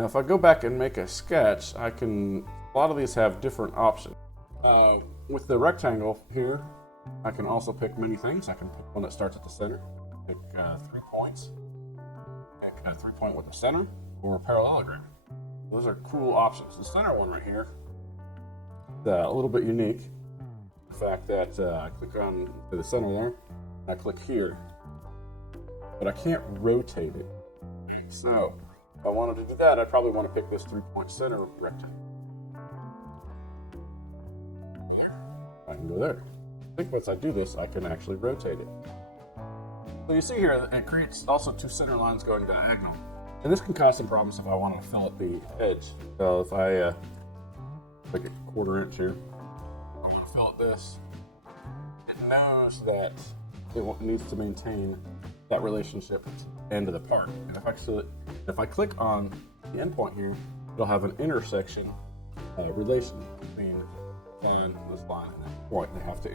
Now if I go back and make a sketch, a lot of these have different options. With the rectangle here, I can also pick many things. I can pick one that starts at the center, pick 3 points, pick a 3-point with the center, or a parallelogram. Those are cool options. The center one right here is a little bit unique. The fact that I click on the center there, and I click here, but I can't rotate it. So if I wanted to do that, I'd probably want to pick this 3-point center rectangle. I can go there. I think once I do this, I can actually rotate it. So you see here, it creates also 2 center lines going diagonal. And this can cause some problems if I want to fill at the edge. So if I pick a 1/4 inch here, I'm going to fill at this. It knows that it needs to maintain that relationship to the end of the part. And if I click on the endpoint here, it'll have an intersection relation between this line and that point. They have to